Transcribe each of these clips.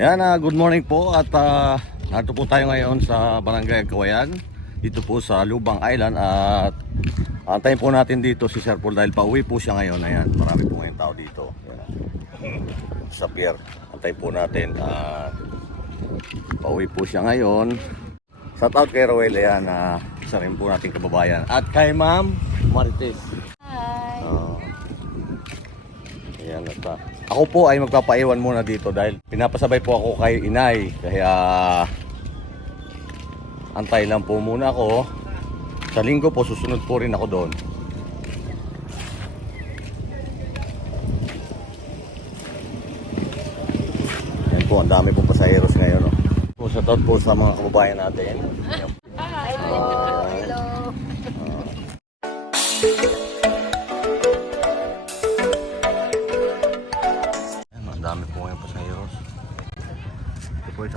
Yan, ah, good morning po at uh, nato po tayo ngayon sa Barangay Kawayan dito po sa Lubang Island at antayin po natin dito si Sir Paul dahil pauwi po siya ngayon. Ayan, marami po ngayon tao dito. Ayan. Sa pier. Antayin po natin at pauwi po siya ngayon. Shout out kay Roel, ayan, uh, isa rin po nating kababayan. At kay Ma'am Marites. Hi. Ah. Ayan at ah, Ako po ay magpapaiwan muna dito dahil pinapasabay po ako kay inay. Kaya antay lang po muna ako. Sa linggo po susunod po rin ako doon. Yan po, ang dami pong pasaheros ngayon. No? Po, sa taon po sa mga kababayan natin. Hi.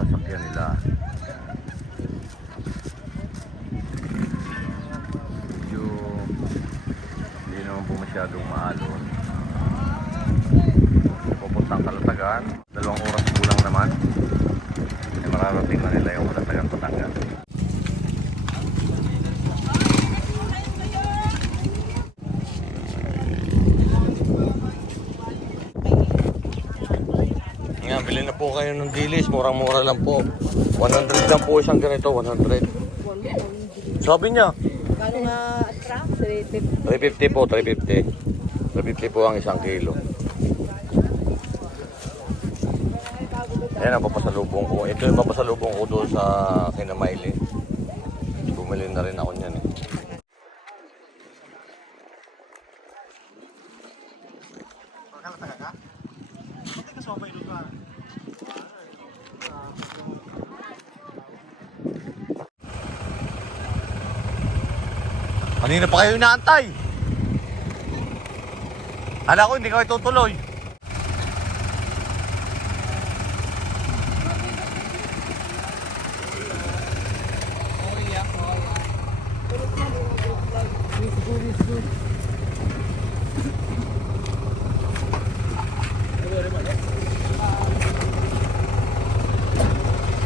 Sasakyan nila. Medyo hindi naman po masyadong maalon. Pupuntang Kalatagan. Dalawang oras po lang naman. Ay mararating na nila yung Kalatagan Patangas. Nga, bili na po kayo ng dilis. Murang-mura lang po. 100 lang po isang ganito. 100. Sabi niya. Kano nga atra? 350. 350 po, 350. 350 po ang isang kilo. Yan ang papasalubong ko. Ito yung papasalubong ko doon sa Kinamaili. Bumili na rin ako niyan eh. Kanina pa kayo inaantay. Hala ko, hindi kayo tutuloy.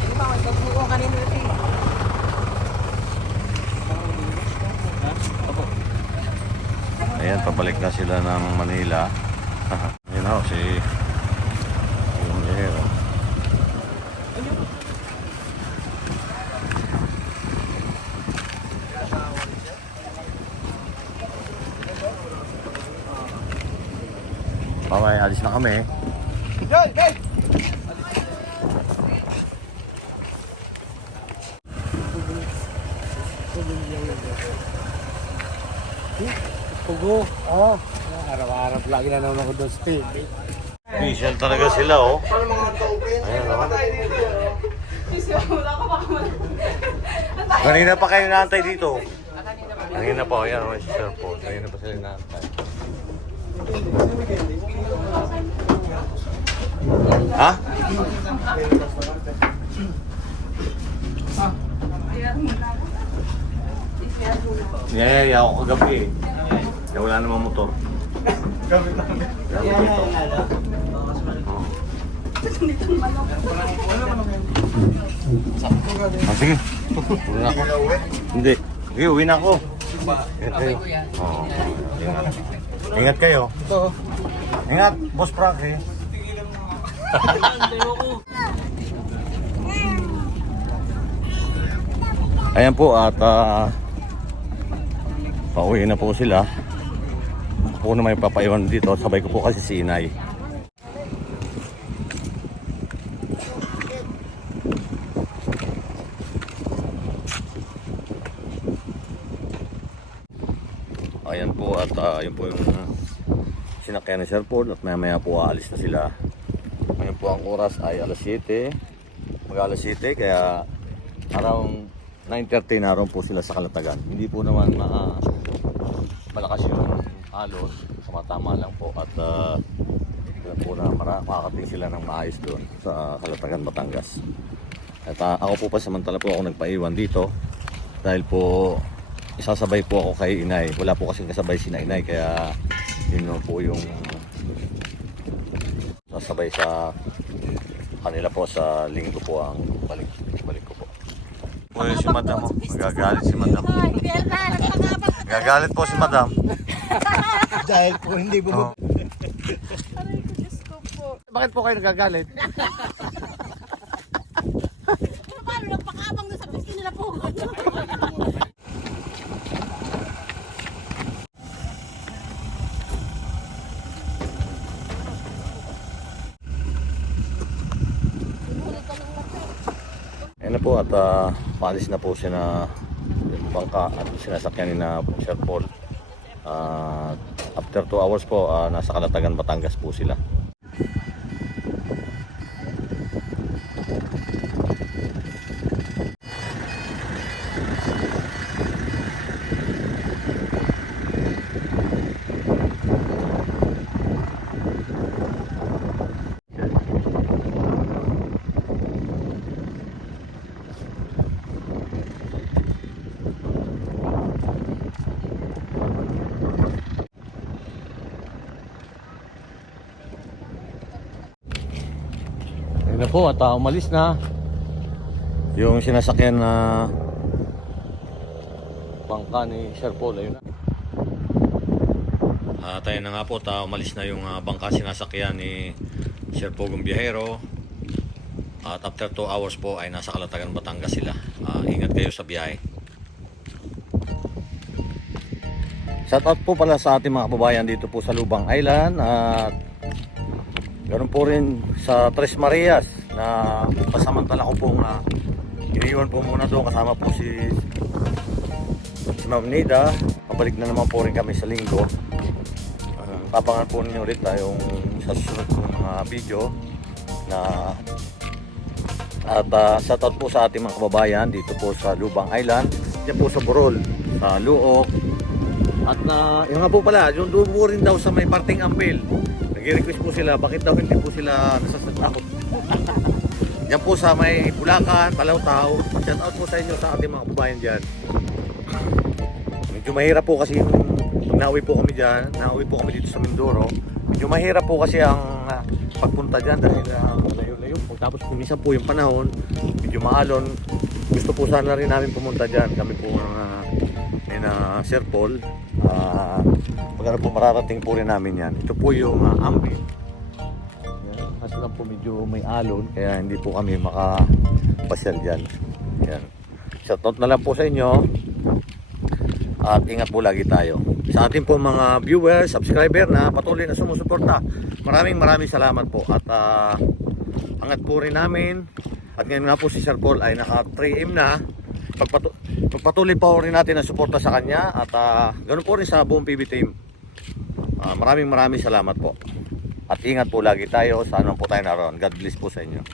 Di ba, may pagbuo kanina rin. Ayan, pabalik na sila ng Manila. Ayan ako, si... Yung Mihero. Mamaya, alis na kami. Pugo. Oo. Araw-araw lagi na naman ako doon sa TV. Official talaga sila, oh. Ayan, oh. Kanina pa kayo naantay dito. Kanina pa, ayan, oh, si Sir Paul. Kanina pa sila naantay. Ha? Niyayaya ako kagabi eh. Kaya wala namang motor. Gamit namin. Gamit ito. Oh. Ah, sige. Uwi na ako. Hindi. Sige, uwi na ako. Ingat kayo. Oo. Ingat. Ingat kayo. Ingat, Boss Frank eh. Ayan po at ah, pauwi na po sila. Ako na may papaiwan dito. Sabay ko po kasi si Inay. Ayan po at ah, yun po yung uh, sinakyan ni Sir at maya maya po aalis na sila. Ngayon po ang oras ay alas 7. Mag alas 7 kaya around 9.30 naroon po sila sa Kalatagan. Hindi po naman ma malakas yung alon. Sumatama lang po at uh, po na mara, makakating sila ng maayos doon sa Kalatagan, Batangas. At ah, ako po pa samantala po ako nagpaiwan dito dahil po isasabay po ako kay inay. Wala po kasing kasabay si inay kaya yun po yung sasabay sa kanila po sa linggo po ang balik, balik ko po. Po si madam, oh. Nagagalit si madam. Ay, Berna, nagpangabang. Nagagalit po si madam. Dahil po hindi Oh. Aray ko, Diyos ko po. Bakit po kayo nagagalit? Pero paano nagpakabang doon sa piskin nila po? Ayan na po at uh, paalis na po siya na bangka at sinasakyan ni na Sir Paul. Ah, after 2 hours po, ah, nasa Kalatagan, Batangas po sila. Po at ah, umalis na yung sinasakyan na bangka ni Sir Paul. Ayun na. At ayun na nga po, ta, umalis na yung ah, bangka sinasakyan ni Sir Pogong Biyahero. At after 2 hours po ay nasa Kalatagan, Batangas sila. Ah, ingat kayo sa biyahe. Shout out po pala sa ating mga kababayan dito po sa Lubang Island at Ganun po rin sa Tres Marias na pasamantala ko pong uh, iniwan po muna doon kasama po si, si Ma'am Nida. Pabalik na naman po rin kami sa linggo. Uh, po ninyo ulit tayong sa susunod kong mga video na at uh, shoutout po sa ating mga kababayan dito po sa Lubang Island, dyan po sa Borol, sa Luok. At na yung nga po pala, yung po rin daw sa may parting Ampil. Nag-request po sila, bakit daw hindi po sila nasasataw? Yan po sa may Bulacan, Palawtaw. Shout out po sa inyo sa ating mga kababayan dyan. Medyo mahirap po kasi yung nauwi po kami dyan, nauwi po kami dito sa Mindoro. Medyo mahirap po kasi ang ah, pagpunta dyan dahil uh, layo-layo po. Tapos kumisa po yung panahon, medyo maalon. Gusto po sana rin namin pumunta dyan. Kami po mga ni na Sir Paul. Uh, pagkara po mararating po rin namin yan. Ito po yung uh, Ambi. Lang po medyo may alon kaya hindi po kami makapasyal dyan. Yan. Shoutout na lang po sa inyo. At ingat po lagi tayo. Sa ating po mga viewers, subscriber na patuloy na sumusuporta. Maraming maraming salamat po. At ah, angat po rin namin. At ngayon nga po si Sir Paul ay naka 3M na. Pagpatu pagpatuloy po rin natin ang suporta sa kanya. At ah, ganun po rin sa buong PB team. Ah, maraming maraming salamat po. At ingat po lagi tayo. Saan man po tayo naroon. God bless po sa inyo.